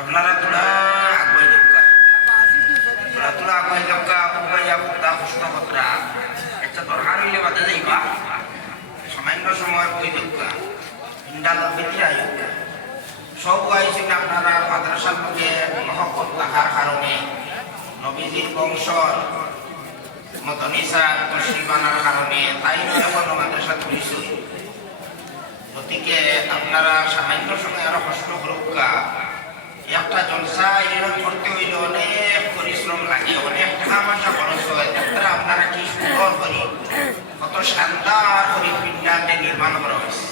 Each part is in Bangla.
আপনারা তোরা আগুয়াই যোগ্যা তোরা আগুয়াই যোগ্যা উপাইয়া কুদা কষ্ট কতরা একটা দরকার হইলে বাদে যাইবা সামান্য সময় বই যোগ্যা ইন্ডাল ভিতরে আয়োগ্যা সব আইছেন আপনারা মাদ্রাসার মধ্যে মহব্বত থাকার কারণে নবীজির বংশর মতনিসা তশরিফানার কারণে তাই এখন মাদ্রাসা তুলিছ গতিকে আপনারা সামান্য সময় আরো কষ্ট করুকা একটা জলসা এরকম করতে হইলে অনেক পরিশ্রম লাগে অনেক টাকা পয়সা খরচ হয় তারপরে আপনারা কি সুন্দর করি কত শানদার করে পিণ্ডাতে নির্মাণ করা হয়েছে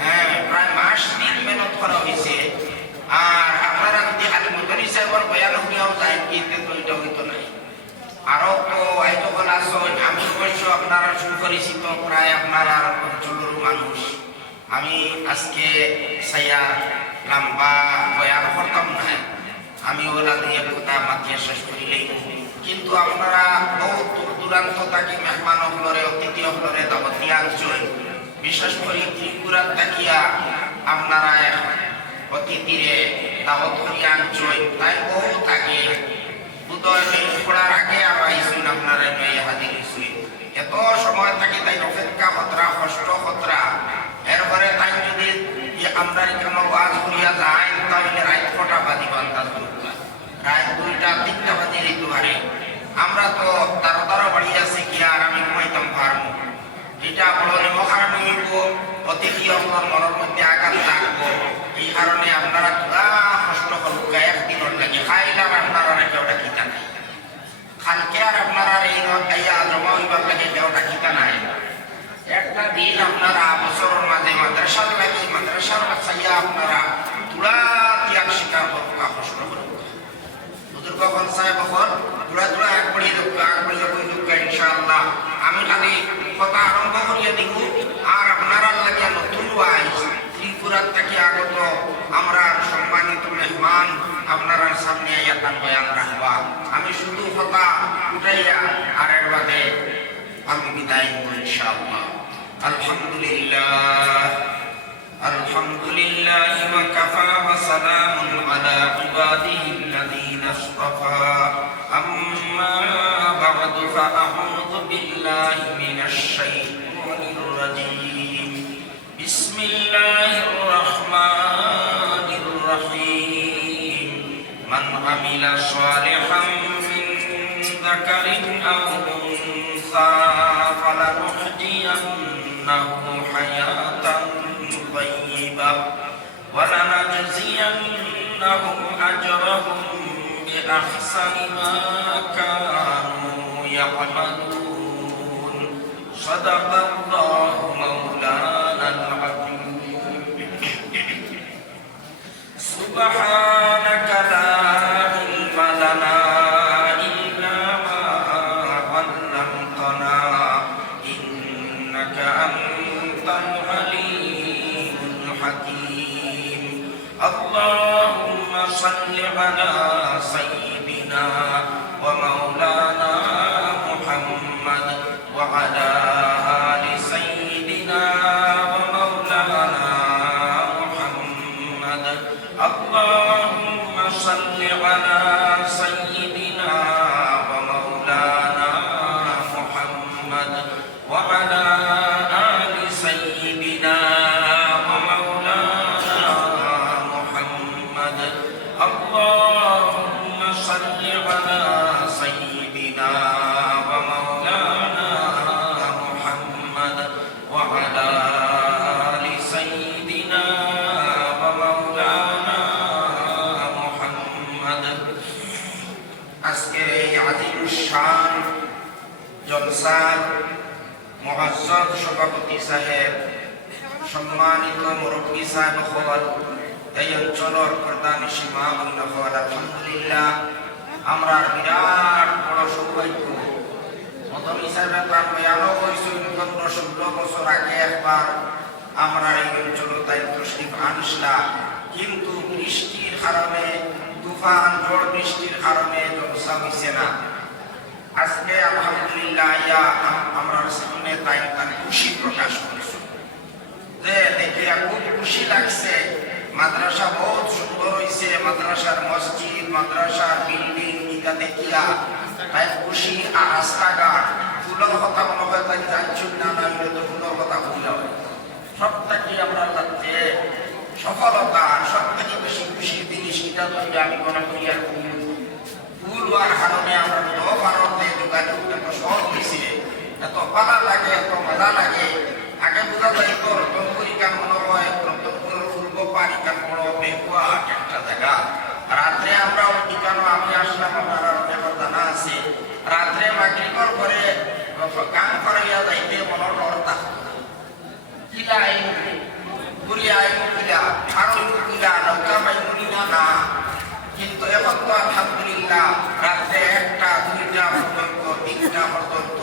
হ্যাঁ প্রায় মাস দিন মেহনত করা হয়েছে আর আপনারা যদি খালি মদনী সাহেবের বয়ান হইয়াও যায় কিন্তু এটা হইতো নাই আরো তো হয়তো বলা আমি অবশ্য আপনারা সুপরিচিত প্রায় আপনারা অঞ্চলের মানুষ আমি আজকে সাইয়া লম্বা বয়ান করতাম না আমি ওলা দিয়ে কথা মাতিয়ে শেষ করিলেই কিন্তু আপনারা বহুত দূর দূরান্ত থাকি মেহমান হলরে অতিথি হলরে দাবত দিয়ে আনছেন বিশেষ করে ত্রিপুরার থাকিয়া আপনারা অতিথিরে দাবত করিয়া আনছেন তাই বহুত আগে উদয় পড়ার আগে আর আইসুন আপনারা নয় হাজির হইসুন এত সময় থাকি তাই অপেক্ষা খতরা কষ্ট খতরা এরপরে তাই যদি আমরা এখানে ওয়াজ করিয়া যাই তাহলে রাত কটা বাজি বান্দাজ করুকা রাত 2টা 3টা বাজি ঋতু হারে আমরা তো তারা বাড়ি আছে কি আর আমি ঘুমাইতাম পারবো এটা বড় নিমখান হইব অতিথি আপনার মনের মধ্যে আঘাত লাগবো এই কারণে আপনারা পুরা কষ্ট করুকা একদিনের লাগে খাইলাম আপনারা কেউটা খিতা নাই কালকে আর আপনারা এই খাইয়া জমা হইবার লাগে কেউটা খিতা নাই একটা দিন আপনারা বছরের মাঝে মাদ্রাসার লাগে মাদ্রাসার বাচ্চাইয়া আপনারা তুলা ত্যাগ স্বীকার করুকা কষ্ট করুকা বুজুর্গ খান সাহেব এখন তুলা এক পড়িয়ে যোগ্যা ইনশাআল্লাহ আমি খালি কথা আরম্ভ করিয়া দিব আর আপনারা লাগিয়া নতুন ওয়াইজ ত্রিপুরার থেকে আগত আমরা সম্মানিত মেহমান আপনারা সামনে আয়াতান বয়ান রাখবা আমি শুধু কথা উঠাইয়া আর এর বাদে আমি বিদায় নেব ইনশাআল্লাহ আলহামদুলিল্লাহ ওয়া কাফা ওয়া সালামুন আলা ইবাদিহিল্লাযীনা ইসতাফা আম্মা বা'দু ফাআউযু বিল্লাহি মিনাশ শাইতানির রাজীম বিসমিল্লাহির রাহমানির রাহিম মান আমিলা সালিহান মিন যাকারিন আও উনসা ফালানুহyiyannahu hayatan thayyibah wa lanajziyannahum ajrahum bi ahsani ma kanu ya'malun sadaqallahu maulana al-azim subhanaka la ilma lana illa ma 'allamtana innaka antal alimul hakim Allahumma salli ala sayyidina wa maulana Muhammad wa ala ali sayyidina wa maulana Muhammad Allahumma salli ala sayyidina wa maulana Muhammad wa ala ali sayyidina wa maulana Muhammad Allahumma salli ala sayyidina wa maulana Muhammad wa ala ali sayyidina wa maulana Muhammad আজকে এই আজিমুশ শান জলসার মুআজ্জাজ সভাপতি সাহেব সম্মানিত মুরব্বী সাহেব হল এই অঞ্চলের প্রধান সীমা হল আলহামদুলিল্লাহ আমরা বিরাট বড় সৌভাগ্য মদনী সাহেবের তার বয়ানও হয়েছিল 15-16 বছর আগে একবার আমরা এই অঞ্চলে তাই তশরিফ আনছিলাম কিন্তু বৃষ্টির কারণে তুফান ঝড় বৃষ্টির কারণে জলসা হইছে না আজকে আলহামদুলিল্লাহ আমরা সামনে তাই খুশি প্রকাশ করেছি যে দেখে খুব খুশি লাগছে মাদ্রাসা বহুত সুন্দর হয়েছে। মাদ্রাসার মসজিদ মাদ্রাসার বিল্ডিং এটা দেখিয়া তাই খুশি আর রাস্তাঘাট ফুলের কথা মনে হয় তাই যাচ্ছুন না নইলে তো ফুলের কথা ভুলে হয় সবটাকে আমরা লাগছে সফলতা সব থেকে বেশি খুশির জিনিস এটা ধরবে আমি মনে করি আর ফুল হওয়ার কারণে আমরা ভারতে যোগাযোগ এত সহজ হয়েছে এত ভালো লাগে এত মজা লাগে আগে বোঝা যায় তো রতনপুরি কান মনে হয় রতনপুরের পূর্ব পানি কান বড় বেকুয়া একটা জায়গা রাত্রে আমরা ওই ঠিকানো আমি আসলাম আপনারা অনেক জানা আছে রাত্রে মাগরিবের পরে গান করাইয়া যাইতে মনে নড়তা কিলা আইন ঘুরি আইন কিলা আরো কিলা নৌকা পাইনি না কিন্তু এখন তো আলহামদুলিল্লাহ রাত্রে 1টা 2টা পর্যন্ত 3টা পর্যন্ত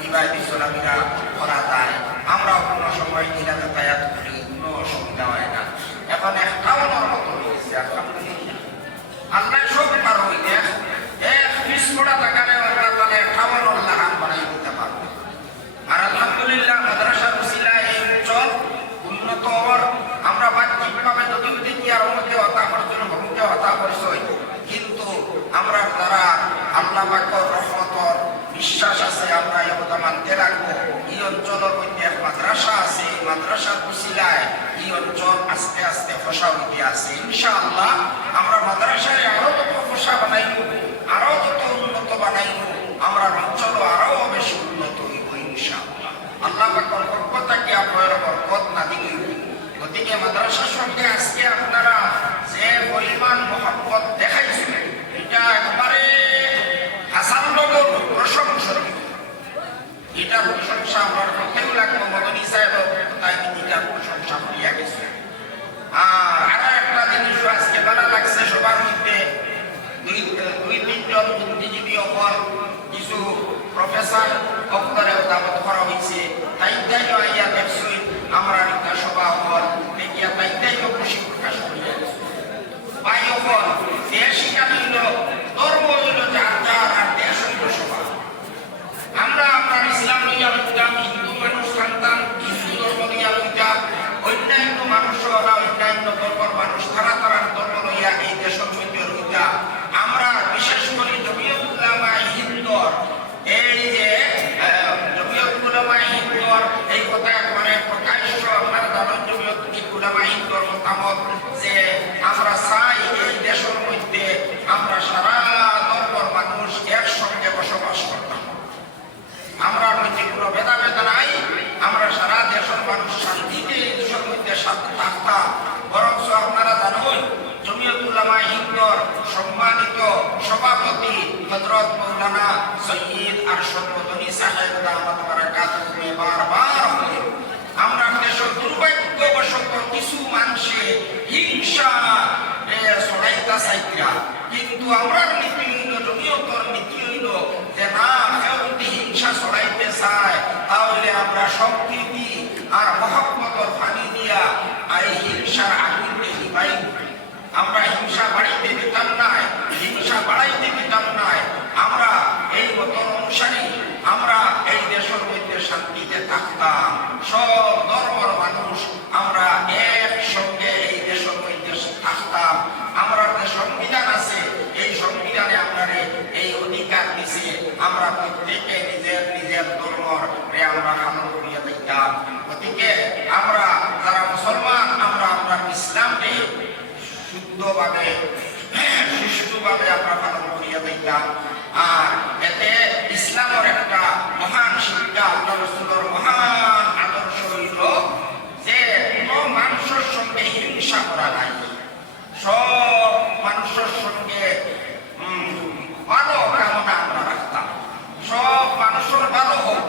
বিবাহ বিশ্বরামীরা করা যায় আমরা কোনো সময় নিরা যাতায়াত করি কোনো অসুবিধা হয় না এখন 51 মতো হয়েছে আলহামদুলিল্লাহ আল্লাহ সব পার হইতে এক পিস পড়া টাকারে আল্লাহ তাহলে 51 লাখ বানাই দিতে পারবে আর আলহামদুলিল্লাহ মাদ্রাসার উসিলায় এই অঞ্চল উন্নত হওয়ার আমরা বাহ্যিকভাবে যদি দেখি আর অমুকে হতা করছিল অমুকে হতা পরিচয় কিন্তু আমরা যারা আল্লাহ পাকের রহমতর বিশ্বাস আছে আমরা এই কথা মানতে রাখবো এই অঞ্চলের মধ্যে এক মাদ্রাসা আছে এই মাদ্রাসার উসিলায় এই অঞ্চল আস্তে আস্তে ফসা হইতে আছে ইনশাআল্লাহ আমরা মাদ্রাসায় আরো যত ফসা বানাইব আরো যত উন্নত বানাইব আমরা অঞ্চলও আরো বেশি উন্নত হইব ইনশাআল্লাহ আল্লাহ পাকের পক্ষ থেকে আপনার বরকত নাযিল হইব গতিকে মাদ্রাসার সঙ্গে আজকে আপনারা যে পরিমাণ মহব্বত দেখাইছিলেন এটা একবারে হাসান নগর প্রশংসনীয় এটার প্রশংসা আমার করতেও লাগবে মদনী সাহেব তাই এটার প্রশংসা করিয়া গেছে আর একটা জিনিসও আজকে ভালো লাগছে সবার মধ্যে 2-3 জন বুদ্ধিজীবী অপর কিছু প্রফেসর অপরে দাবত করা হয়েছে তাই আইয়া দেখছই আমরা একটা সভা হল দেখিয়া তাই খুশি প্রকাশ করিয়া ভাই হল দেশ হইল ধর্ম হইল যার যার আর দেশ হইল সভা আমরা আপনার ইসলাম লইয়া লইতাম হিন্দু মানুষ সন্তান হিন্দু ধর্ম লইয়া লইতাম অন্যান্য মানুষ অন্যান্য ধর্মের মানুষ তারা তারার ধর্ম লইয়া এই দেশের মধ্যে লইতা আমরা বিশেষ করে জমিয়ত উলামা হিন্দর এই যে জমিয়ত উলামা হিন্দর এই কথা একবারে প্রকাশ্য আপনারা জানেন জমিয়ত উলামা হিন্দর মতামত যে আমরা চাই এই দেশের মধ্যে আমরা সারা ধর্মের মানুষ একসঙ্গে বসবাস করতাম আমরা মধ্যে কোনো ভেদাভেদ নাই আমরা সারা দেশের মানুষ শান্তিতে এই দেশের মধ্যে শান্তি থাকতাম বরং আপনারা জানেন জমিয়ত উলামা হিন্দর সম্মানিত সভাপতি হযরত মাওলানা সৈয়দ আরশদ মদনী সাহেব দামাত বারাকাতুহু বারবার আমরা দেশের দুর্ভাগ্যবশত কিছু মানুষে হিংসা ছড়াইতা চাইতা কিন্তু আমরা নীতি হইল জমিয়তর নীতি হইল যে না কেউ যদি হিংসা ছড়াইতে চায় তাহলে আমরা সম্প্রীতি আর মহব্বতর পানি দিয়া এই হিংসার আগুনকে নিবাই আমরা হিংসা বাড়াইতে দিতাম নাই হিংসা বাড়াইতে দিতাম নাই আমরা এই মতন অনুসারী আমরা এই দেশের মধ্যে শান্তিতে থাকতাম সব ধর্মের মানুষ আমরা একসঙ্গে এই দেশের মধ্যে থাকতাম আমরা যে সংবিধান আছে এই সংবিধানে আপনারে এই অধিকার দিছে আমরা প্রত্যেকে নিজের নিজের ধর্মরে আমরা পালন করিয়া দিতাম গতিকে আমরা যারা মুসলমান আমরা আপনার ইসলামকে শুদ্ধভাবে সুষ্ঠুভাবে আমরা পালন করিয়া দিতাম আর এতে ইসলামের একটা মহান শিক্ষা আল্লাহ রাসূলের মহান আদর্শ হইল যে কোনো মানুষের সঙ্গে হিংসা করা নাই সব মানুষের সঙ্গে ভালো কামনা আমরা রাখতাম সব মানুষের ভালো হোক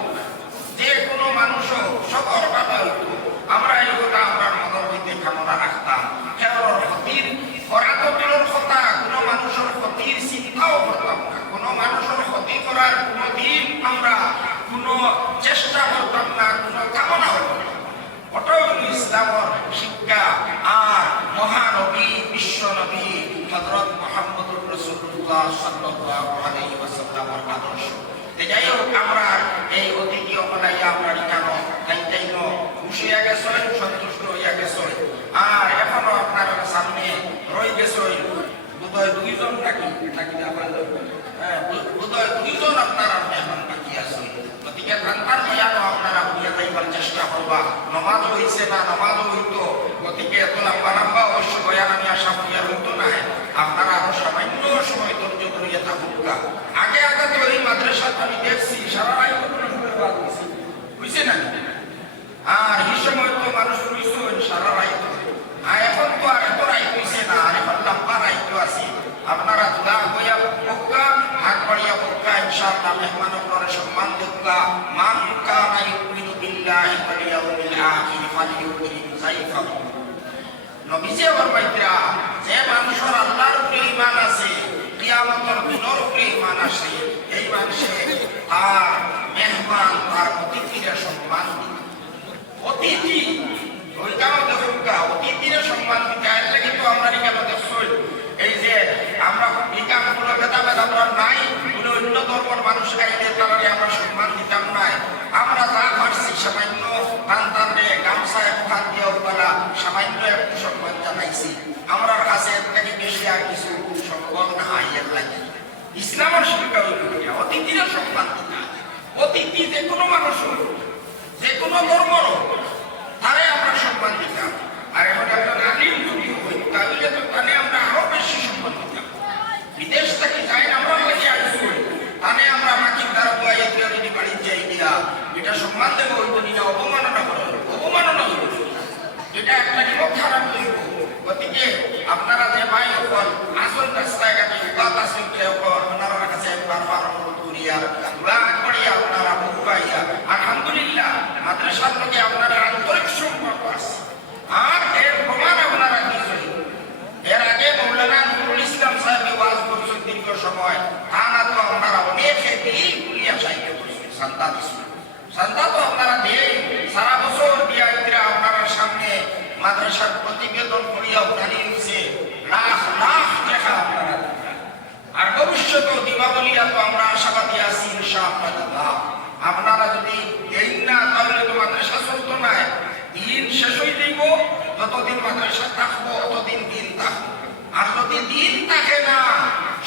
যে কোনো মানুষ হোক সবার ভালো হইত আমরা এই কথা আমরা মনের মধ্যে কামনা রাখতাম কেবল ক্ষতির অরাতরের কথা কোনো মানুষের ক্ষতির চিন্তাও করতাম না কোনো মানুষের ক্ষতি করার কোনোদিন আমরা কোনো চেষ্টা করতাম না কোনো কামনা হতো না ওটাও ইসলামের শিক্ষা আর মহানবী বিশ্বনবী হযরত মুহাম্মদুর রাসূলুল্লাহ সাল্লাল্লাহু আলাইহি ওয়াসাল্লামের আদর্শ যাই হোক আমরা এই অতিথি অপনাইয়া আমরা কেন তাই খুশি হয়ে গেছেন সন্তুষ্ট হইয়া গেছেন আর এখনো আপনার সামনে রয়ে গেছেন হইছে না, নামাজও হইতো। গতিকে এত লম্বা লম্বা অবশ্য বয়ান আমি আশা করি আর হইতো না। আপনারা আরো সামান্য সময় ধৈর্য ধরিয়ে থাকুক। আগে আগে তো এই মাদ্রাসা আমি দেখছি সারা রাত হইছে না, আর এই সময় তো মানুষ রইছেন সারা রাত। আর এখন তো আর এত রাত হইছে না, আর এখন লম্বা রাত আছে। আপনারা দোয়া কইয়া পক্কা হাত বাড়িয়া পক্কা ইনশাআল্লাহ মেহমান আপনারা সম্মান দেওয়া। মান কানা ইউমিনু বিল্লাহি ওয়াল ইয়াউমিল আখির ফালিয়ুকরিম যায়ফাহু। নবীজি ফরমাইতরা যে মানুষের আল্লাহর উপরে ঈমান আছে, কিয়ামতের দিনের উপরে ঈমান আছে, এই মানুষে আর মেহমান আর অতিথিরা সম্মান দিবে। অতিথি ওইটাও দেখুন, অতিথিরা সম্মান দিতে আসলে কিন্তু আমরা এখানে দেখছই এই যে আমরা বিজ্ঞান কোনো ভেদাভেদ আমরা নাই, কোনো অন্য ধর্মের মানুষ আইলে তারারে আমরা সম্মান দিতাম নাই। আমরা যা পারছি সামান্য সন্তানরে গামছা একখান দিয়ে ওরা সামান্য একটু সম্মান জানাইছি। আমরা কাছে এর থেকে বেশি আর কিছু সম্ভব না এর লাগে। ইসলামের শিক্ষা হইল অতিথিরা সম্মান দিতা। অতিথি যে কোনো মানুষ হোক, যে কোনো ধর্মর হোক, তারে আমরা সম্মান দিতাম। আর এখন একটা আলিম যদি হই তাহলে তো তাহলে আমরা আরো বেশি সম্মান দিতাম। বিদেশ থেকে যাই আমরা লাগে আসবো, তাহলে আমরা মাটির দ্বারা বয়ে যদি বাড়ি যাই দিয়া এটা সম্মান দেবো হইব না, অবমাননা করা হইব, অবমাননা হইব, এটা একটা নিব খারাপ হইব। গতিকে আপনারা যে ভাই এখন আসল রাস্তায় ঘাটে বাদ আসল আপনারা কাছে বারবার অনুরোধ করি আর করিয়া আপনারা বুঝাইয়া আলহামদুলিল্লাহ মাদ্রাসার লোকে আপনারা আন্তরিক সম্পর্ক আছে। আর এর প্রমাণ আপনারা দিয়েছেন। এর আগে মৌলানা নুরুল ইসলাম সাহেব ওয়াজ করছেন দীর্ঘ সময়, তা না তো আপনারা অনেকে দিল খুলিয়া চাইতে করছেন। সন্তান তো আপনারা দিয়ে সারা বছর দিয়া আপনার সামনে মাদ্রাসার প্রতিবেদন করিয়া জানিয়েছে লাখ লাখ টাকা আপনারা। আর ভবিষ্যতেও দিবা বলিয়া তো আমরা আশাবাদী আছি ইনশাআল্লাহ। আপনারা যদি দেন না তাহলে তো মাদ্রাসা চলতো না, দিন শেষ হয়ে যাইব। যতদিন মাদ্রাসা থাকবো ততদিন দিন থাকবো। আর যদি দিন থাকে না,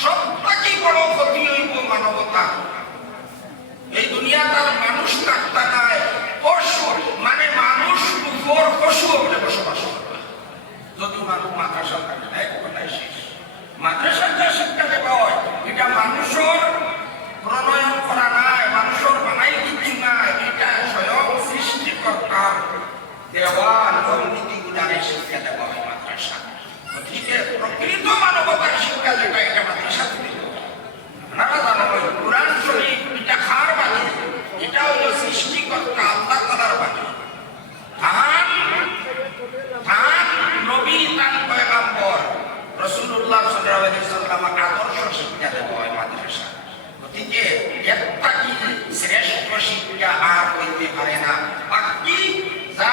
সবটাকে বড় ক্ষতি হইব মানবতা। এই দুনিয়া তার মানুষ থাকতে নাই, পশু মানে মানুষ উপর পশু উপরে বসবাস করে। যদি মানুষ মাদ্রাসা থাকে না, একটাই শেষ। মাদ্রাসার যা শিক্ষা দেওয়া হয় এটা মানুষের প্রণয়ন করা নাই, মানুষের বানাই কিছু নাই, এটা স্বয়ং সৃষ্টিকর্তার দেওয়া নীতি গুলানের শিক্ষা দেওয়া হয় মাদ্রাসা। গতিকে প্রকৃত মানবতার শিক্ষা যেটা এটা মাদ্রাসা থেকে আপনারা জানো কোরআন শরীফ এটা খার বাণী, এটা হলো সৃষ্টিকর্তা আল্লাহ তাআলার বাণী। তার নবী তার পয়গম্বর রাসূলুল্লাহ সাল্লাল্লাহু আলাইহি ওয়াসাল্লাম আদর্শ শিক্ষা দেওয়া হয় মাদ্রাসা। গতিকে একটা কি শ্রেষ্ঠ শিক্ষা আর হইতে পারে না। বাকি যা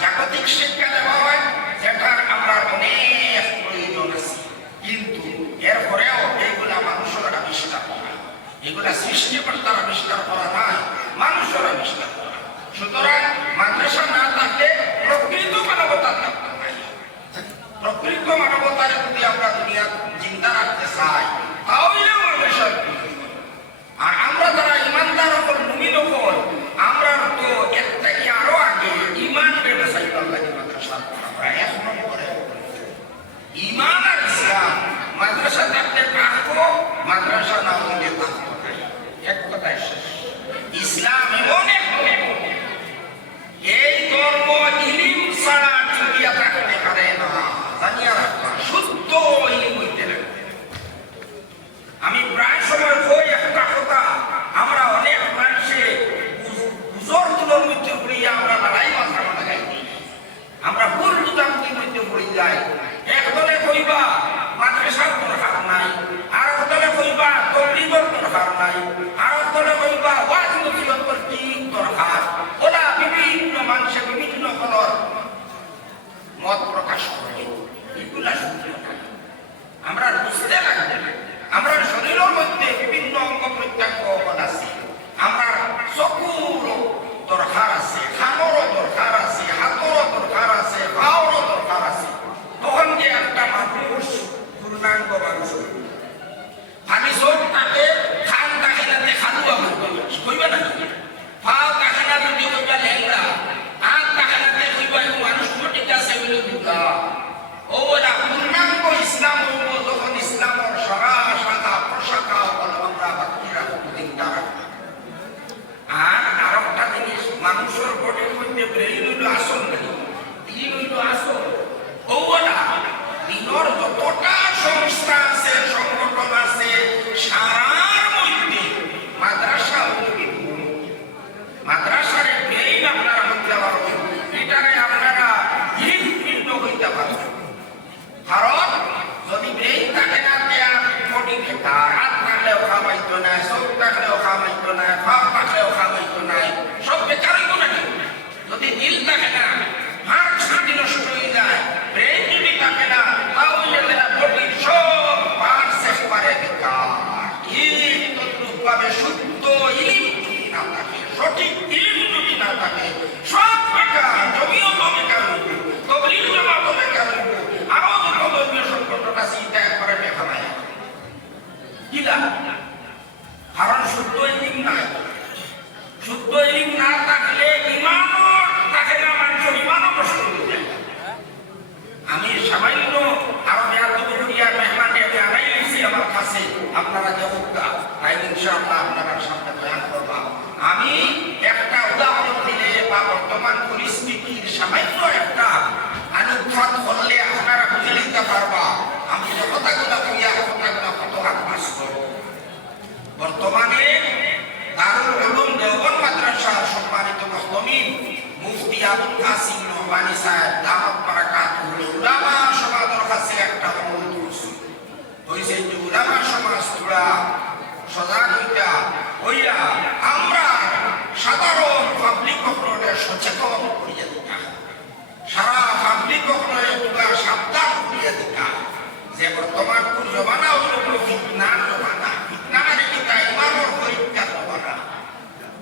জাগতিক শিক্ষা দেওয়া হয় সেটার আমরা অনেক প্রয়োজন আছে, কিন্তু এরপরেও এইগুলা মানুষের আবিষ্কার করা, এগুলা সৃষ্টিকর্তার আবিষ্কার করা না, মানুষের আবিষ্কার করা। সুতরাং মাদ্রাসা না থাকলে প্রকৃত মানবতা থাকতে পারে। প্রকৃত মানবতার যদি আমরা দুনিয়া চিন্তা রাখতে চাই তাহলে মাদ্রাসার। আর আমরা যারা ইমানদার হল মুমিন হল, আমরা তো এর থেকে আরো আগে ইমান ব্যবসায়ী লাগে মাদ্রাসা। আমরা এক নম্বরে ইমান আর ইসলাম। মাদ্রাসা থাকলে থাকবো, মাদ্রাসা না হলে থাকবো না, এক কথায় শেষ। ইসলাম এমন এক এই ধর্ম ইলিম ছাড়া টিকিয়া থাকতে পারে না, জানিয়া রাখবা। শুদ্ধ ইলিম হইতে লাগবে। আমি প্রায় সময় কই একটা কথা, আমরা অনেক মানুষে বুঝর তুলোর মধ্যে পড়িয়া আমরা লড়াই মাথা লাগাই, আমরা ভুল বুঝাবুঝির মধ্যে পড়ে যাই। একদলে কইবা মাদ্রাসার দরকার নাই, আর একদলে কইবা তবলিগের দরকার নাই, আর একদলে কইবা ওয়াজ নসিহতের কি দরকার। ওরা বিভিন্ন মানুষে বিভিন্ন কলর মত প্রকাশ করে, এগুলা সত্যি না। আমরা বুঝতে লাগবে আমরা শরীরের মধ্যে বিভিন্ন অঙ্গ প্রত্যঙ্গ আছে, আমরা চকুর দরকার আছে, খানোরও দরকার আছে, হাতেরও দরকার আছে, পাওয়ারও দরকার আছে। তখন যে একটা মানুষ পূর্ণাঙ্গ মানুষ আমি চোখ তাকে খান কাহিনাতে খালুয়া হইবে না, পাও কাহিনা যদি হইবা লেংরা, হাত কাহিনাতে হইবা খামাইতো না, চোখ থাকলেও খামাইতো না, পা থাকলেও খামাইতো না, সব বেকার হইতো নাকি? যদি দিল থাকে না, হার্ট যদি নষ্ট হয়ে যায়, ব্রেন যদি থাকে না, তাহলে তারা বডির সব পার্টস একবারে বেকার। ঠিক তদ্রূপভাবে শুদ্ধ ইলম যদি না থাকে, সঠিক ইলম যদি না থাকে, সব বেকার। জমিও তো বেকার হইব, তবলিগ জমাতো বেকার হইব, আরো যত ধর্মীয় সংগঠন আছে এটা একবারে বেকার হয়। কিলা? কারণ শুদ্ধ ইলম নাই। শুদ্ধ ইলম না থাকলে ইমানও থাকে না, মানুষের ইমানও নষ্ট হয়ে যায়। আমি সামান্য আরো বেয়াদবি করিয়া মেহমানকে আমি আনাই নিয়েছি আমার কাছে, আপনারা দেখুন তাই ইনশাআল্লাহ আপনারা সামনে বয়ান করবা। আমি একটা উদাহরণ দিলে বা বর্তমান পরিস্থিতির সামান্য একটা অনুপাত করলে আপনারা বুঝে নিতে পারবা আমি যে কথাগুলো কইয়া কথাগুলো কত হাত বাস্তব। বর্তমানে দারুল উলুম দেওবন্দ মাদ্রাসার সম্মানিত মুহতামিম মুফতি আবুল কাসিম নোমানী সাহেব দাওয়াত বারাকাতুহু উলামা সমাজের কাছে একটা অনুরোধ করছি, হইছে যে উলামা সমাজ তোরা সজাগ হইয়া আমরা সাধারণ পাবলিক অপরাধে সচেতন করিয়া দিতা, সারা পাবলিক অপরাধে তোরা সাবধান করিয়া দিতা যে বর্তমান কোন জমানা হইল ফিতনার জমানা। ফিতনা মানে কি? তা ইমানের পরীক্ষার জমানা।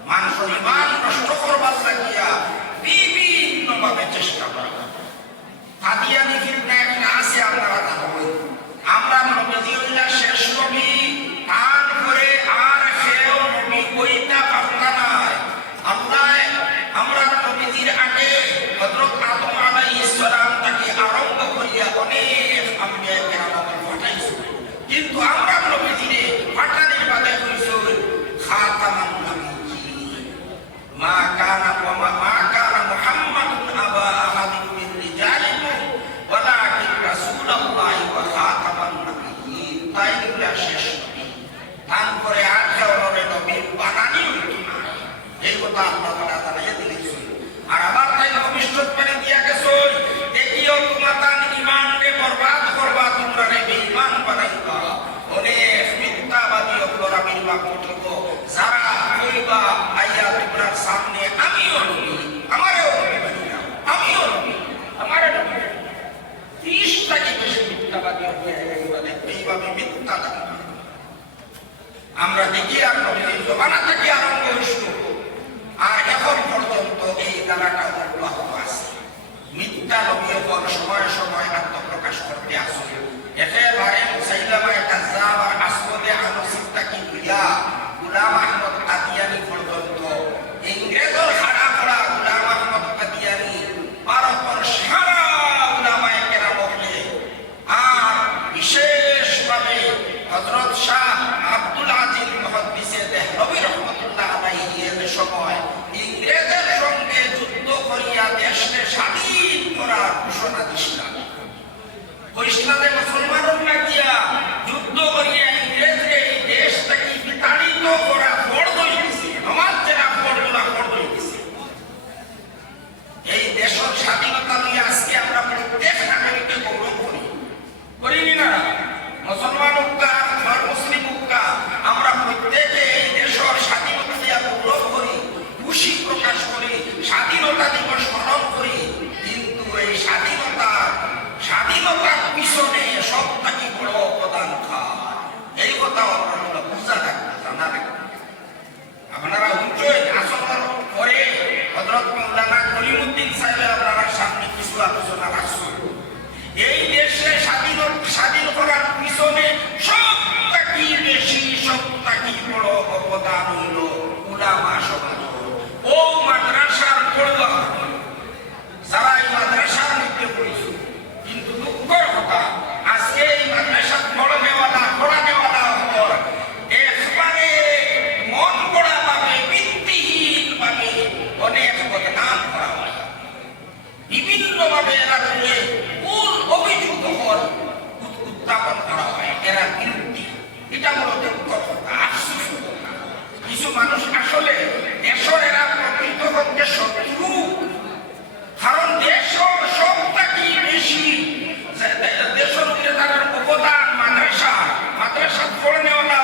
মানুষের ইমান নষ্ট করবার লাগিয়া বিভিন্নভাবে চেষ্টা করা। কাদিয়ানি ফিতনা একটা আছে, আপনারা জানেন। আমরা নবীজি হইলা শেষ নবী, কান করে আর সেও নবী কইতা পারতা নাই। আল্লাহ আমরা নবীজির আগে হযরত আদম আলাইহিস সালাম থেকে আরম্ভ করিয়া অনেক আম্বিয়া কেরামকে পাঠাইছে, কিন্তু আমরা নবীজিরে পাঠানির বাদে কইছে খাতামান নবিয়্যিন। মা কানা মুহাম্মাদুন আবা আহাদিন মিন রিজালিকুম ওয়ালাকিন রাসূলুল্লাহি ওয়া খাতামান নবিয়্যিন। তাই নিলা শেষ নবী, তারপরে আর কাউরে নবী বানানি হইতো না। এই কথা আল্লাহ তাআলা জানাইয়া দিয়েছেন। আর আবার তাই ভবিষ্যৎ বাণী দিয়া গেছেন, দেখিও তোমাতান ঈমানকে বরবাদ করবা, তোমরা রে বেঈমান বানাইবা। অনেক মিথ্যাবাদী অপরা বিলবা করব, যারা কইবা আইয়া তোমরা সামনে আমিও নবী, আমারও নবী বানিয়ে, আমিও নবী, আমারও নবী। 30টা কি বেশি মিথ্যাবাদী হয়ে গেলে এইভাবে মিথ্যা লাগে। আমরা দেখি আর নবীর জমানা থেকে আরম্ভ হইছিল আর এখন পর্যন্ত এই ধারাটা অব্যাহত আছে। মিথ্যা নবীগণ সময় সময় আত্মপ্রকাশ করতে আসে। একেবারে মুসাইলামায়ে কাজ্জাব আর আসওয়াদে আনসির থেকে লইয়া গোলাম আহমদ কাদিয়ানী পর্যন্ত, ইংরেজের হাড়া পড়া গোলাম আহমদ কাদিয়ানী, ভারতের সারা উলামায়ে কেরামকে, আর বিশেষভাবে হযরত শাহ আব্দুল আজিজ মুহাদ্দিসে দেহলভী রাহমাতুল্লাহ আলাইহি এর সময় ইংরেজের সঙ্গে যুদ্ধ করিয়া দেশকে স্বাধীন করার ঘোষণা দিছিলেন। ইসলামে মুসলমানরা লাগিয়া যুদ্ধ করিয়া ইংরেজকে এই দেশ থেকে বিতাড়িত করা ফরজ হইছে। নামাজ যারা পড়লো না ফরজ হইছে। এই দেশের স্বাধীনতা নিয়ে আজকে আমরা প্রত্যেক নাগরিককে গৌরব করি, করিনি না? মুসলমান উক্কা আর মুসলিম উক্কা আমরা প্রত্যেকে এই দেশের স্বাধীনতা নিয়ে গৌরব করি, খুশি প্রকাশ করি, স্বাধীনতা দিবস পালন করি। কিন্তু এই স্বাধীনতার পিছনে সব থেকে বড় অবদান খায়, এই কথা আপনারা বুঝা থাকবে, জানা রাখবেন। আপনারা উচ্চই আসনের পরে হযরত মাওলানা কলিমউদ্দিন সাহেব আপনারা সামনে কিছু আলোচনা রাখছেন। এই দেশে স্বাধীন করার পিছনে সব থেকে বেশি, সব থেকে বড় অবদান হইল উলামা সমাজ ও মাদ্রাসার পড়ুয়া, যারা এই মাদ্রাসার মধ্যে পড়েছে। কিন্তু দুঃখের কথা আজকে এই মাদ্রাসা পড়ানেওয়ালা একবারে মন গড়া ভাবে, ভিত্তিহীন ভাবে অনেক বদনাম করা হয়। বিভিন্নভাবে এরা করে ভুল অভিযোগ উত্থাপন করা হয় এরা বিরুদ্ধে। এটা বড় দুঃখের কথা, আফসোস কথা। কিছু মানুষ আসলে দেশের এরা প্রকৃতপক্ষে শত্রু, কারণ দেশের সব থেকে বেশি দেশের উপরে তাদের অবদান মাদ্রাসা পড়ানেওয়ালা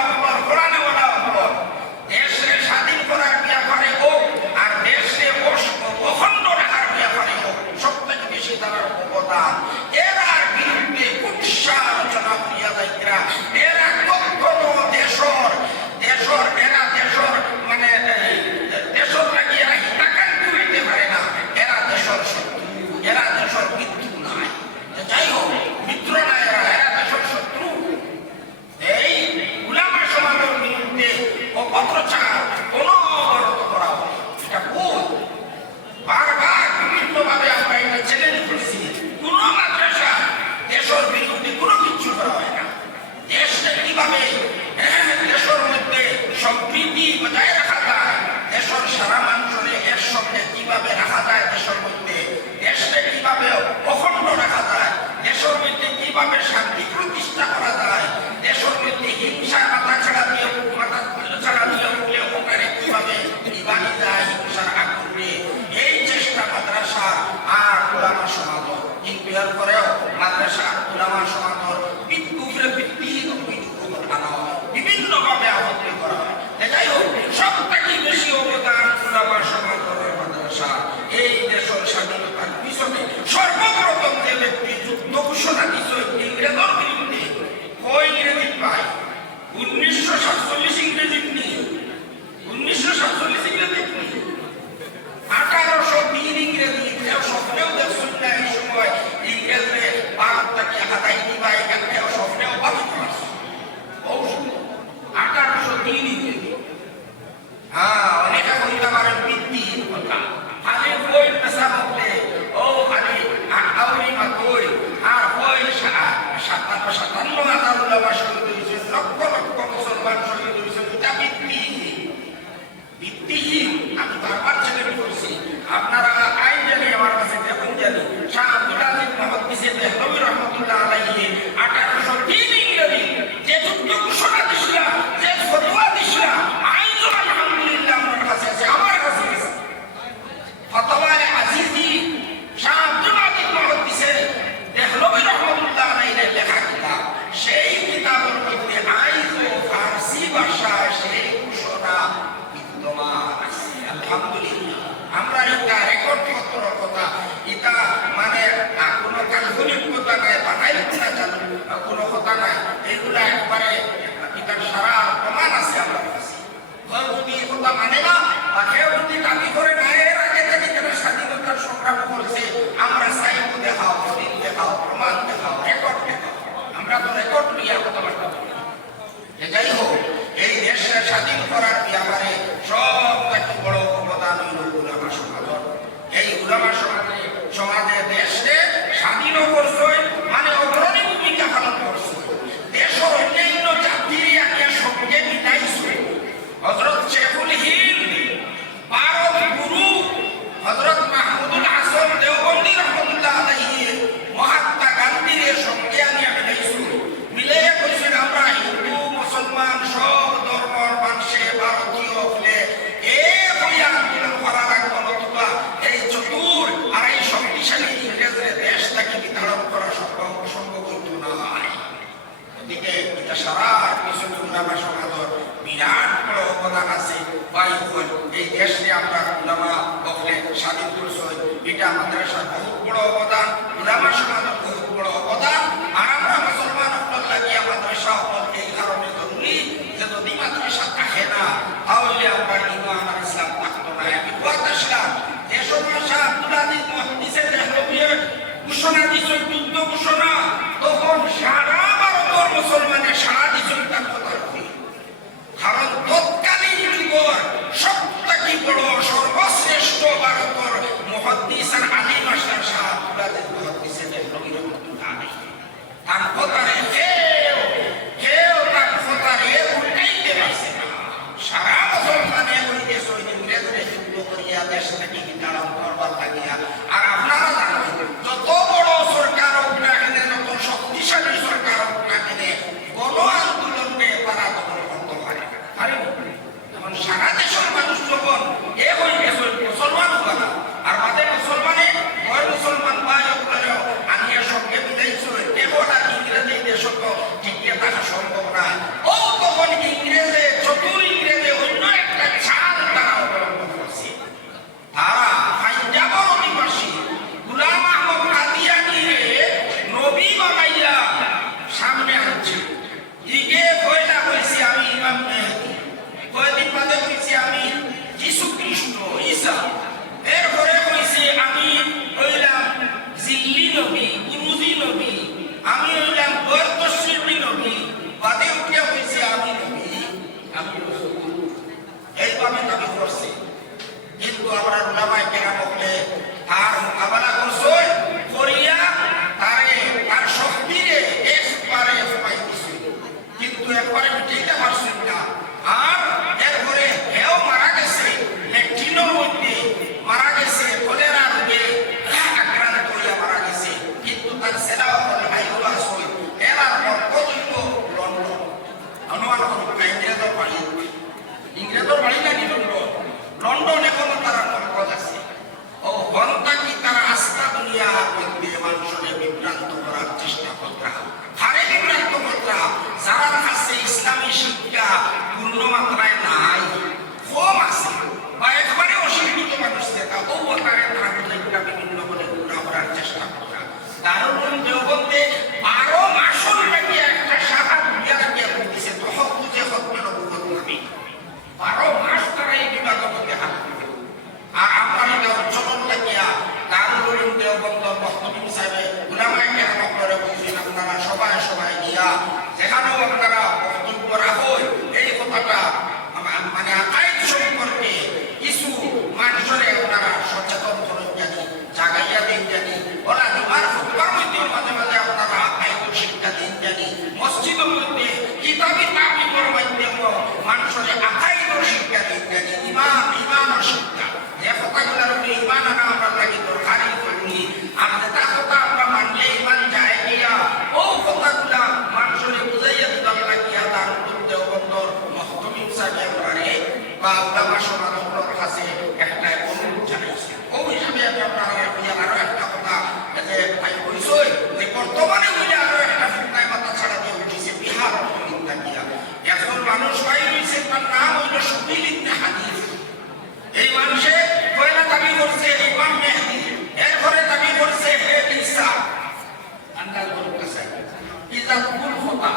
উলামা শহীদ হয়েছে, লক্ষ লক্ষ মুসলমান শহীদ হয়েছে, এটা ভিত্তিহীন। আমি বারবার ছেলে বলছি, আপনারা আইন জানি আমার কাছে দেখুন জানি শাহ আব্দুল আজিজ মুহাদ্দিস দেহলভী রহমাতুল্লাহ আলাইহি 1803 ইংরেজি যে যুদ্ধ ঘোষণা দিছিল, যে ফতোয়া দিছিল, আইন আলহামদুলিল্লাহ আমার কাছে আছে, আমার কাছে আছে। ফতোয়ায়ে আজিজি শাহ আব্দুল আজিজ মুহাদ্দিস দেহলভী রহমাতুল্লাহ আলাইহি লেখা কিতাব, সেই কিতাবের মধ্যে আইন ও ফারসি ভাষায় সেই ঘোষণা বিদ্যমান আছে। আলহামদুলিল্লাহ আমরা এটা রেকর্ড পত্র কথা, এটা মানে কোনো কাল্পনিক কথা নাই, বানাই না জানো কোনো কথা নাই, এগুলা একবারে এটার সারা প্রমাণ আছে আমার কাছে। যদি কথা মানে না বা কেউ যদি দাবি করে না এর আগে থেকে যারা স্বাধীনতার সংগ্রাম করছে, আমরা সাহিত্য দেখাও, দলিল দেখাও, প্রমাণ দেখাও, রেকর্ড দেখাও, আমরা তো রেকর্ড নিয়ে কথাবার্তা বলি। যাই হোক, এই দেশে স্বাধীন করার ব্যাপারে সবথেকে বড় অবদান হইল উলামা সমাজ। এই উলামা সমাজে দেশে স্বাধীন করছে, মানে অগ্রণী ভূমিকা পালন করছে। দেশের অন্যান্য জাতিরিয়াকে সঙ্গে মিলাইছে। হযরত শেখুল হিন্দ, ভারত গুরু হযরত মাহমুদুল হাসান দেওবন্দি রহমাতুল্লাহ আলাইহি মহাত্মা গান্ধীর সঙ্গে আনিয়া মিলাইছে। মিলাইয়া কইছেন আমরা হিন্দু মুসলমান সব ধর্মের মানুষে ভারতীয় হলে এক হইয়া আন্দোলন করা লাগবে, নতুবা এই চতুর আর এই শক্তিশালী ইংরেজের দেশ থেকে বিতাড়ন করা সম্ভব হইত না। এদিকে এটা সারা পিছনে উলামা সমাজের বিরাট বড় অবদান আছে। এই দেশে আমরা উলামা হলে স্বাধীন করছে, এটা আমাদের বহুত বড় অবদান, উলামা সমাজের বহুত বড় অবদান। আর আমরা মুসলমান হল লাগিয়ে মাদ্রাসা হল এই কারণে জরুরি যে যদি মাদ্রাসা থাকে না তাহলে আমরা ঈমান আর ইসলাম থাকতো না। আমি বলতে আসলাম যে সময় শাহ আব্দুল আজিজ মুহাদ্দিস দেহলভী ঘোষণা দিয়েছে যুদ্ধ ঘোষণা, তখন সারা ভারতের মুসলমানের সারা দিয়েছেন তার কথা। কারণ তৎকালীন যুগের সবথেকে বড় সর্বশ্রেষ্ঠ ভারতের মুহাদ্দিস আর আলিম মাস্টার শাহ আব্দুল আজিজ মুহাদ্দিস দেহলভী রহমাতুল্লাহ আলাইহি। তার কথারে কেউ তার কথারে উল্টাইতে পারছে না। সারা মুসলমানে ওই দেশ ওই ইংরেজরে যুদ্ধ করিয়া দেশ থেকে বিতাড়ন করবার লাগিয়া। আর আপনারা জানেন যত বড় সরকার হোক না কেন, যত শক্তিশালী সরকার হোক না কেন, গণ আন্দোলনকে তারা দখল করতে পারে। আরে এখন সারা দেশের মানুষ যখন এ হয়ে গেছে মুসলমান হবা না, আর আমাদের মুসলমানে ওই মুসলমান ভাই ওগুলো আনিয়া সঙ্গে মিলাইছে, এগুলা ইংরেজি দেশ তো টিকিয়ে থাকা সম্ভব না। ও তখন ইংরেজে চতুর ইংরেজে অন্য একটা ছাল তারা অবলম্বন করছে। তারা পাঞ্জাবের অধিবাসী গুলাম আহমদ কাদিয়ানীরে নবী বানাইয়া সামনে আনছে। ইগে কয়লা কইছি আমি ইমাম মেহেদী, কয়দিন বাদে কইছি আমি যীশু খ্রিস্ট ঈসা, এরপরে কইছি আমি হইলাম জিল্লি নবী, গুরুজি নবী, আমি হইলাম বরতশ্রী নবী, বাদে উঠিয়া কইছি আমি নবী, আমি রাসূল। এইভাবে দাবি করছে। কিন্তু আমরা উলামায়ে কেরাম হলে তার মোকাবেলা করছে করিয়া তার শক্তিরে একবারে সবাই দিছে, কিন্তু একবারে মিটাইতে পারছেন না। আর এরপরে হেও মারা গেছে, ল্যাট্রিনের মধ্যে মারা গেছে, কলেরা রোগে আক্রান্ত হইয়া মারা গেছে। কিন্তু তার সেরা আইগুলো আসল এরার পর কতইব লন্ডন। অনুমান করুন ইংরেজের বাড়ি, ইংরেজের বাড়ি নাকি লন্ডন? লন্ডন এখনো তারা মরকজ আছে। ও ঘন্টা কি তারা আস্থা দুনিয়ার মধ্যে মানুষের বিভ্রান্ত করার চেষ্টা করতা, হারে বিভ্রান্ত করতা। যারা কাছে ইসলামী শিক্ষা পূর্ণ মাত্রায় নাই, কম আছে বা একবারে অশিক্ষিত মানুষ দেখা, ও তারা তারা বিভিন্ন বলে ঘুরা করার চেষ্টা করতা। দারুল উলুম দেওবন্দে 12 মাসের নাকি একটা শাখা দুনিয়া রাখিয়া দিয়েছে, তখন বুঝে হত্যা নবুয়ত নামে 12 মাস তারা এই বিভাগের মধ্যে হাত দিবে। আর আমরা এটা চলন লাগিয়া দারুল উলুম দেওবন্দর বক্তব্য হিসাবে উলামায়ে কেরাম আপনারা বুঝছেন, আপনারা সবাই গিয়া যেখানেও আপনারা বক্তব্য রাখেন এই কথাটা মানে আকাইদ সম্পর্কে কিছু মানুষের আপনারা সচেতন করেন জানি, জাগাইয়া দিন জানি, ওরা তোমার ফুটবার মধ্যে মাঝে মাঝে আপনারা আকাইদ শিক্ষা দিন জানি, মসজিদের বা ওলামা সমাজগুলোর কাছে একটা অনুরোধ জানাইছে। ওই হিসাবে আমি আপনারা আরো একটা কথা যে ভাই বলছই যে বর্তমানে বলে আরো একটা ফিতনায় মাথা ছাড়া দিয়ে উঠেছে বিহার দিয়া একজন মানুষ পাই রয়েছে, তার নাম হইল শফিল ইবনে হাদিস। এই মানুষে কয়লা দাবি করছে ইমাম মেহদি, এরপরে দাবি করছে হে ঈসা। আন্দাজ করতেছে ঈসা কুল খোদা।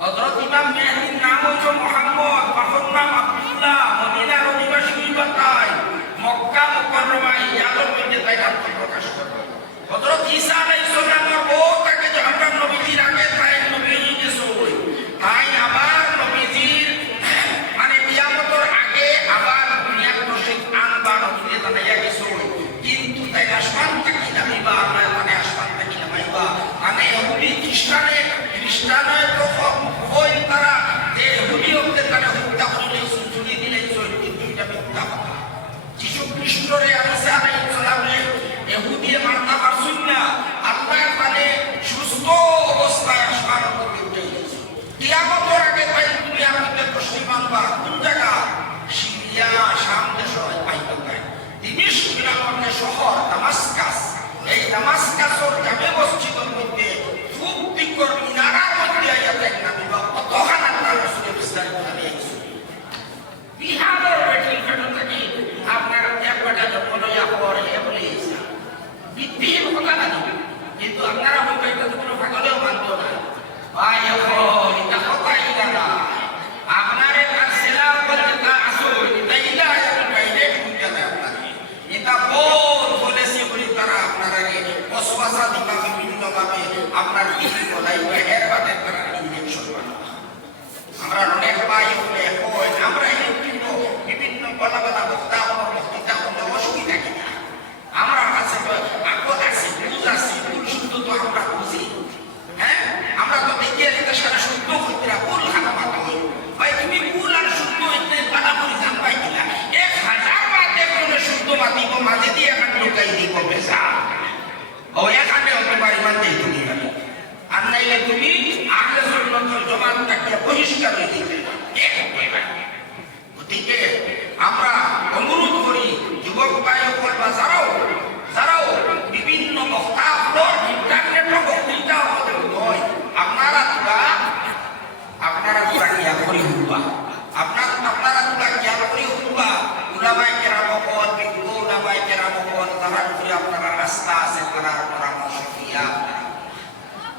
হযরত ইমাম মেহদির নাম হইল মুহাম্মদ, বাবার নাম আব্দুল্লাহ, মদিনার অধিবাসী হইবা তাই, মক্কা মুকাররমা ইয়াদের মধ্যে তাই প্রকাশ করবে। হযরত ঈসা আলাইহিস সালামের বউ তাকে জাহান্নাম নবীজির আগে তাই নবী গেছে, তাই আবার নবীজির মানে কিয়ামতের আগে আবার দুনিয়ার দশে আনবার নবীজি জানাইয়া গেছে। কিন্তু তাই আসমান থেকে নামিবা আমরা মানে আসমান থেকে নামাইবা মানে ইহুদি খ্রিস্টানে তো ওই তারা যে ইহুদি হতে তারা হত্যা করে চুরি দিলেন, কিন্তু এটা মিথ্যা কথা। যিশু খ্রিস্টরে আলাইহিস সালামে ইহুদি মারতে পারছেন না, আল্লাহ মানে সুস্থ অবস্থায় আসমান থেকে উঠে গেছে। কিয়ামতের আগে তাই দুনিয়ার মধ্যে পশ্চিম আনবা কোন জায়গা? সিরিয়া, শাম দেশ পাইতে পায়। দিমিশক নামের শহর দামাস্কাস, এই দামাস্কাসের জামে মসজিদের মধ্যে খুব তিকর মিনারার মধ্যে আইয়া দেখ না দিবা কতখানা আল্লাহ রাসূলের বিস্তারিত জানিয়েছে। বিহারের বেটিল ফেটো থেকে আপনার একবারটা যখন লইয়া পড়ে বলে বিদ্যিহীন কথা না, কিন্তু আপনারা হয়তো এটা তো কোনো পাগলেও মানত না। ভাই এখন এটা কথাই না, আপনার একটা সেলাম বলতে তা আসো এটাই না, ডাইরেক্ট বুঝতে হবে আপনার এটা বহুত বলেছি বলি তারা আপনার আগে বসবাসা দিবা বিভিন্নভাবে আপনার কিছু বলাই এর বাদে তারা ইনজেকশন বানাবা। আমরা অনেক ভাই বলে আমরা বিভিন্ন বলা বলা বক্তা বক্তৃতা কোনো অসুবিধা কিনা আমরা কাছে আপদ আছে, বুঝ আছে, ভুল শুদ্ধ তো আমরা বুঝি। হ্যাঁ, আমরা তো দেখিয়ে দিতে সারা শুদ্ধ হইতরা ভুল খানা মাথা হই ভাই, তুমি ভুল আর শুদ্ধ হইতে বাধা করে জানবাই কিনা 1000 বাদে কোনো শুদ্ধ মাতিব মাঝে দিয়ে এখন ঢুকাই দিব বেশা ও এখানে হতে পারি মানতে তুমি আর নাইলে তুমি আহলে সুন্নাত জামাতটাকে বহিষ্কার করে দিতে। গতিকে আমরা অনুরোধ করি যুবক ভাই বা যারাও বিভিন্ন বক্তা ইন্টারনেটের বক্তৃতা হয় আপনারা জ্ঞান করি হুবা আপনারা জ্ঞান করি হুবা উলামায়ে কেরাম হল বিজ্ঞ উলামায়ে কেরাম হল তারা উপরে আপনারা রাস্তা আছে তারা পরামর্শ দিয়া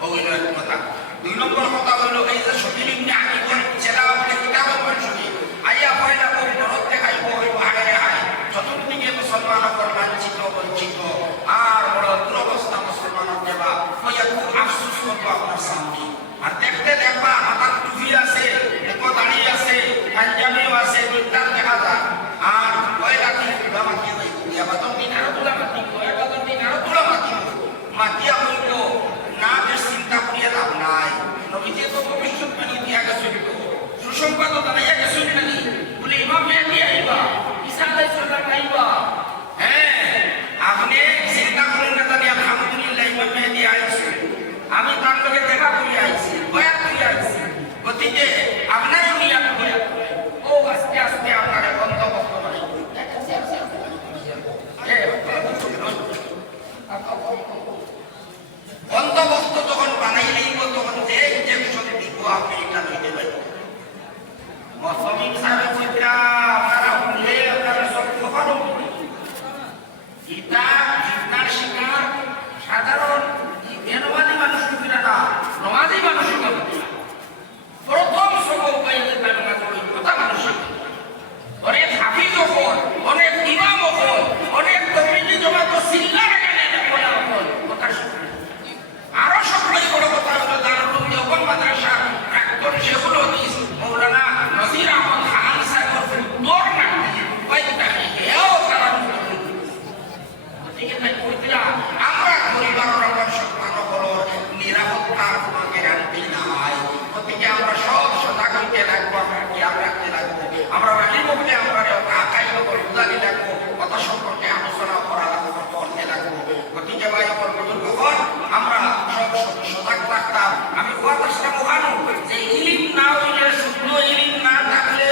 হইল এক কথা। 2 নম্বর কথা হইল এই যে শফিল ইবনে হাদিসের জেলা বলে কিতাবের পড়ছি আইয়া পয়লা কোন দরদ দেখাইবো ওই পাহাড়ে হাই চতুর্দিকে মুসলমান লাঞ্ছিত বঞ্চিত আর বড় দুরবস্থা মুসলমানের দেবা হইয়া খুব আফসোস করবো আপনার সামনে। আর দেখতে দেখবা হাতার টুপি আছে, দেখো দাঁড়িয়ে আছে, পাঞ্জাবিও আছে, বিদ্যার দেখা যায়। আর পয়লা দিন তুলা মাতিয়ে যাইব এবাদন দিন আরো তুলা মাতিব, এবাদন দিন আরো তুলা মাতিব, মাতিয়া হইব না বেশ চিন্তা করিয়া লাভ নাই। নবীজি তো ভবিষ্যৎবাণী দিয়া গেছেন, সুসংবাদ জানাইয়া গেছেন নানি বলে ইমাম মেহদি আইবা, ঈসা আলাইহিস সালাম আইবা। হ্যাঁ, আপনি চিন্তা করেন না জানি আলহামদুলিল্লাহ ইমাম মেহদি আইছে, আমি তার লগে দেখা করি আইছি, বয়াত করি আইছি। গতিকে আপনারও নিয়াত বয়াত ও আস্তে আস্তে আপনার গন্তব্য করে বন্দোবস্ত যখন বানাই লইব তখন যে ইনজেকশন দিব আপনি এটা লইতে পারবেন। মৌসুমী সাহেব কইতা আপনারা হলে আপনারা সব কখনো গীতা জিজ্ঞার শিকার সাধারণ বেনমাজি মানুষ কিনা না নমাজি মানুষ প্রথম সবক পাইলে তার মাঝে ওই কথা মানুষ অনেক হাফিজ হল, অনেক ইমাম হল, অনেক তবলিগি জমাত সিল্লার এখানে কথা শিখবে। আরো সবটাই বড় কথা হলো দারুল দেওবন্দ মাদ্রাসা প্রাক্তন শেখুল হাদিস মৌলানা নজির আহমদ খান সাহেবের উত্তর না পাইতা এও তারা গতিকে তাই কইতরা আমরা পরিবারের আমরা সম্মান হলো নিরাপত্তার কোনো গ্যারান্টি নাই। গতিকে আমরা সব সজাগ হইতে লাগবো, আমরা খেয়াল রাখতে লাগবো, আমরা রানী মহলে আমরা আকাই উদানি লাগবো, কথা সম্পর্কে আলোচনা করা লাগবো, করতে লাগবো। গতিকে ভাই আমার বুজুর্গ হন আমরা সব সজাগ থাকতাম। আমি কথা ওখানো যে ইলিম না হইলে শুদ্ধ ইলিম না থাকলে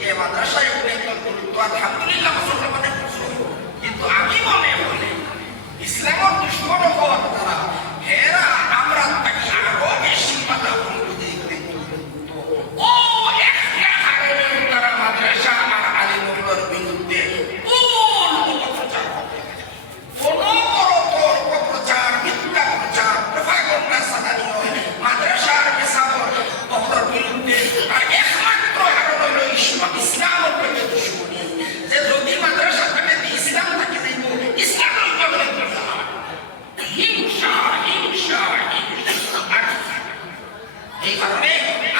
যে মাদ্রাসায় একজন গুরুত্ব আলহামদুলিল্লাহ মুসলমানের কিন্তু আমি মনে বলি ইসলামের দুশ্মন হওয়ার তারা হেরা আমরা তাকে আরো বেশি মাথা বন্ধুদের ও একটা কারণে তারা মাদ্রাসা আর আলিমুল্লাহর বিরুদ্ধে অপপ্রচার করতে কোনো বড় অপপ্রচার মিথ্যা প্রচার প্রভাগণ্ডা সাধারণ নয় মাদ্রাসার পেশাবর অপর বিরুদ্ধে আর একমাত্র কারণ হলো ইসলামের প্রতি দুশ্মনী যে যদি মাদ্রাসা থেকে ইসলাম থাকে দেব ইসলামের জগতে হিংসা হিংসা এই কারণে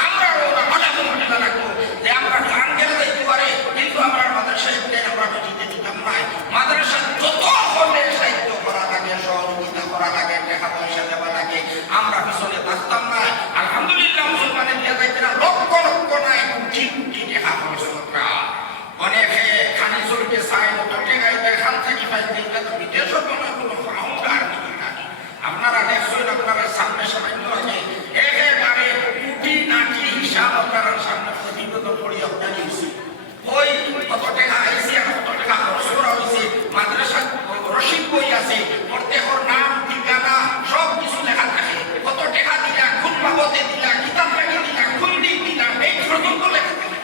আমরা ওরা মনে রাখবো যে আমরা গান গেলে দেখতে পারে কিন্তু আমরা মাদ্রাসায় আমরা বেঁচে দিতাম না মাদ্রাসা যত হলে সাহিত্য করা লাগে সহযোগিতা করা লাগে টাকা পয়সা দেওয়া লাগে আমরা পিছনে থাকতাম না আলহামদুলিল্লাহ মুসলমানের দিয়ে যাইতে না লক্ষ লক্ষ নাই কোটি কোটি টাকা খরচ করা অনেকে খানি চলতে চায় মতো টেকাই দেখান থাকি পাইতে বিদেশের কোনো অহংকার আপনারা দেখছেন আপনারা সামনে সামান্য আছে একেবারে কোটি নাটি হিসাব আপনারা সামনে প্রতিবেদন করি আপনারা ওই কত টাকা আইসি আর কত টাকা খরচ করা হয়েছে মাদ্রাসা রসিদ বই আছে প্রত্যেকের নাম ঠিকানা সব কিছু লেখা থাকে কত টাকা দিলা কোন বাবদে দিলা কিতাব লেখা দিলা কোন দিন দিলা এই পর্যন্ত লেখা থাকে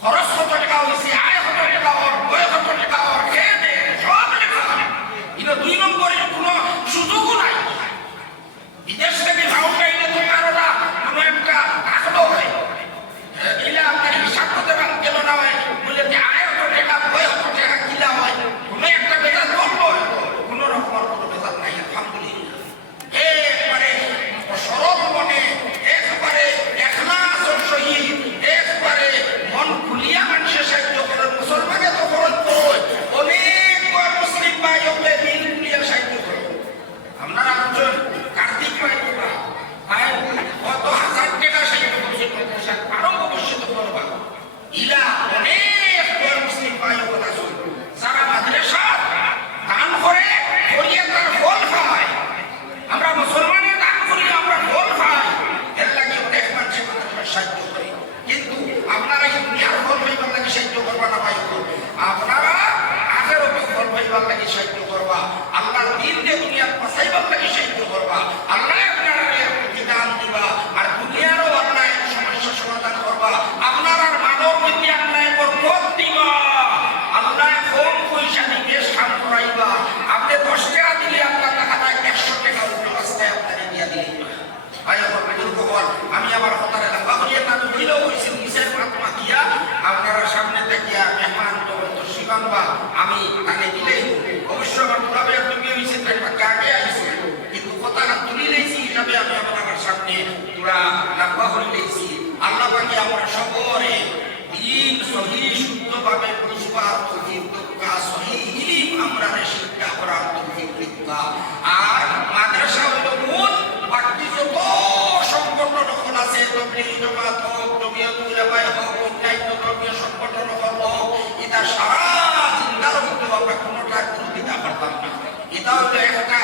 খরচ কত টাকা হয়েছে আয় কত টাকা ওর বয় কত টাকা ওর খেয়ে দে সব লেখা থাকে কিন্তু 2 নম্বরের কোনো সুযোগও নাই বিদেশ থেকে ভাউটা এনে তো কারো না কোনো একটা আসলো হয় এলে আপনার হিসাব করতে গেল না হয় বলে যে আয় কত টাকা বয় কত টাকা কিলা হয় কোনো একটা বেজার করলো কোনো রকমের কোনো বেজার নাই আলহামদুলিল্লাহ একবারে সরল মনে একবারে এখলাসের সহিত একবারে মন খুলিয়া মানুষের সাহায্য করেন মুসলমানে তো খরচ করো অনেক মুসলিম ভাই ওকে দিন খুলিয়া সাহায্য করো আপনারা একজন কার্তিক ভাই ভাই কত হাজার টাকা সাহায্য করছে আরো অবশ্যই তো করবা ইলা অনেক মুসলিম ভাই কথা শুন সারা মাদ্রাসা দান করে করিয়ে তার ফল পায় আমরা মুসলমানের দান করি আমরা ফল পাই এর লাগে অনেক মানুষ সাহায্য করে কিন্তু আপনারা এই দুনিয়ার ফল পাইবার লাগে সাহায্য করবা না ভাই আপনারা আগেরও ফল পাইবার লাগে সাহায্য করবা আল্লাহর দিন দিয়ে দুনিয়ার বাঁচাইবার লাগে সাহায্য করবা আল্লাহ আপনারা প্রতিদান দিবা আর দুনিয়ারও অন্যায় সমস্যা সমাধান করবা আপনার আর মানব মধ্যে অন্যায় বরকত দিবা আল্লাহ কম পয়সা দিয়ে কাম করাইবা আপনি 10 টাকা দিলে আপনার টাকাটা 100 টাকা উঠে রাস্তায় আপনারা দিয়া দিলেন ভাই আমার বুজুর্গ বল আমি আমার কথাটা লম্বা করিয়ে না দিলেও হয়েছে নিচের মাত্রা দিয়া আপনারা সামনে দেখিয়া মেহমান তো শিবানবা আমি তাকে দিলেই অবশ্য আমার মুরাবে তুমি হয়েছে তাই আগে আইছে কিন্তু কথাটা তুলি লেছি হিসাবে আমি আপনার সামনে তোরা লম্বা করে লেছি আল্লাহ পাকে আমরা সকলে দিন সহি শুদ্ধভাবে বুঝবার তৌফিক দিকা সহি ইলম আমরা শিক্ষা করার তৌফিক দিকা আর মাদ্রাসা হলো মূল বাকি যত সংগঠন হল আছে তবলিগ জামাত হোক জমিয়ত উলামা হোক অন্যান্য ধর্মীয় সংগঠন হোক এটা সারা জিন্দার মধ্যে আমরা কোনোটার বিরোধিতা করতাম না এটা হলো একটা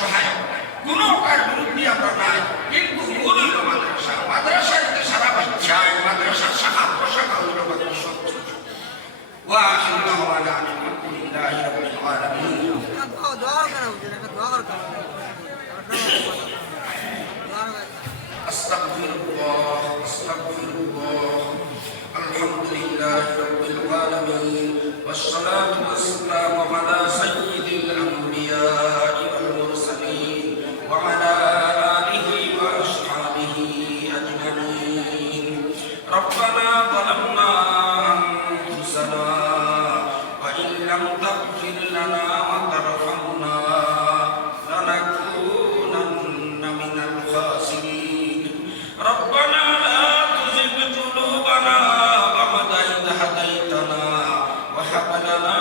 সহায়ক কোনোটার বিরুদ্ধে আমরা নাই কিন্তু মূল হলো মাদ্রাসা মাদ্রাসার সারা বাচ্চা মাদ্রাসার শাখা প্রশাখা হলো মাদ্রাসা وآخر دعوانا أن الحمد لله رب العالمين أستغفر الله الحمد لله رب العالمين والصلاة والسلام على سيد الأنبياء والمرسلين وعلى آله وأصحابه أجمعين ربنا ظلمنا أنفسنا وإن لم تغفر لنا وترحمنا لنكونن من الخاسرين ربنا لا تزغ قلوبنا بعد إذ هديتنا وهب لنا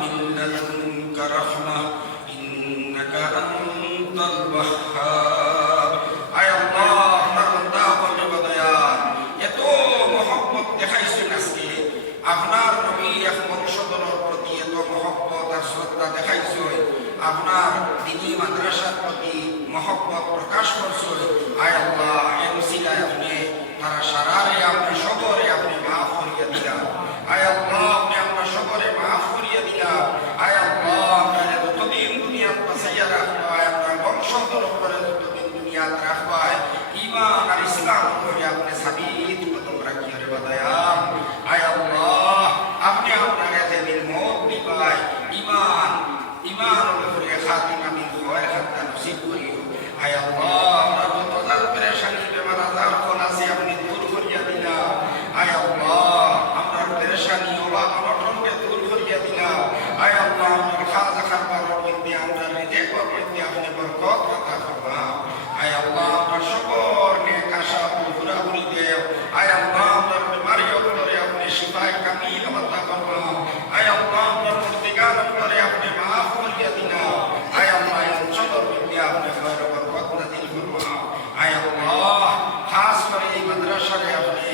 من لدنك رحمة إنك أنت الوهاب أي الله نرضى بالبديان يتو محبت দেখাইছেন আজকে আপনার নবী আহমদ সদরের প্রতি এত মহব্বত আর শ্রদ্ধা দেখাইছেন আপনার দিনী মাদ্রাসার প্রতি মহব্বত প্রকাশ করছেন আয় আল্লাহ এই উসিলায় আপনি তারা সারারে আপনি সবরে আপনি মাফ শিফায়ে কামিল আতা ফরমাও। আয় আল্লাহ পরবর্তীকার করে আপনি মাফ করিয়া দিলাও। আয় আল্লাহ অঞ্চলের মধ্যে আপনি খৈর বরকত নাযিল ফরমাও। আয় আল্লাহ খাস করে এই মাদ্রাসারে আপনি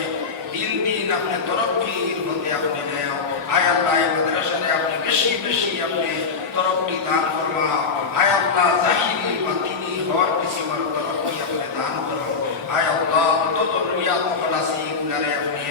দিন দিন আপনি তরক্কির মধ্যে আপনি নেও। আয় আল্লাহ এই মাদ্রাসারে আপনি বেশি বেশি আপনি তরক্কি দান ফরমাও। আয় আল্লাহ জাহিরি বাতিনি হর কিসমের তরক্কি আপনি দান করো। আয় আল্লাহ তত রিয়াত খলাসি গুনারে আপনি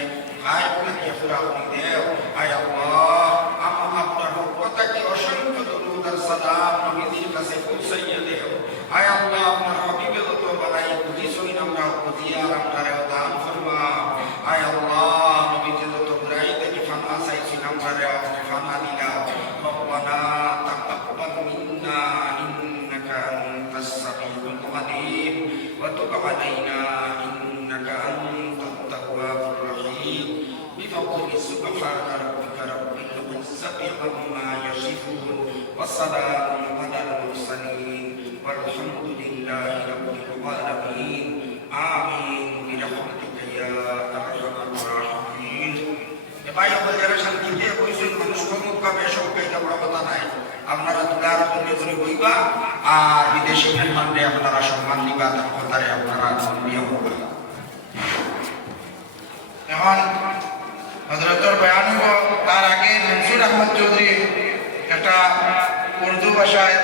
গায়েব করিয়া পুরা আপনি দেও। আয় আল্লাহ আপনার পক্ষ অসংখ্য দরুদ আর সালাম নবীজির কাছে পৌঁছাইয়া দেও। আয় আল্লাহ আপনার হাবিবের তো বানাই বুঝি সইন আমরা বুঝিয়া আপনারেও দান ফরমাও। আয় আল্লাহ নবীজি যত বুড়াইতে ফানা চাইছি আমরারে আপনি ফানা দিলাও। রব্বানা তাকাব্বাল মিন্না ইন্নাকা আনতাস সামিউল আলিম ওয়া তুব আলাইনা ইন্নাকা আনতাত তাওয়াবুর রহিম বিফadli subhana rabbika rabbil izzati amma yasifun wa salamun alal mursalin walhamdulillahi rabbil alamin amin birahmatika ya arhamar rahimin। ভাই বলে যারা শান্তিতে বইছেন মানুষ ক্ষমতা পাবে সব কাইটা বড় কথা নাই। আপনারা দুলার জন্য করে বইবা আর বিদেশি মেহমানরে আপনারা সম্মান দিবা তার কথারে আপনারা নিয়ে হবা। এখন হযরতের বয়ান হব তার আগে মনসুর আহমদ চৌধুরী একটা উর্দু ভাষায়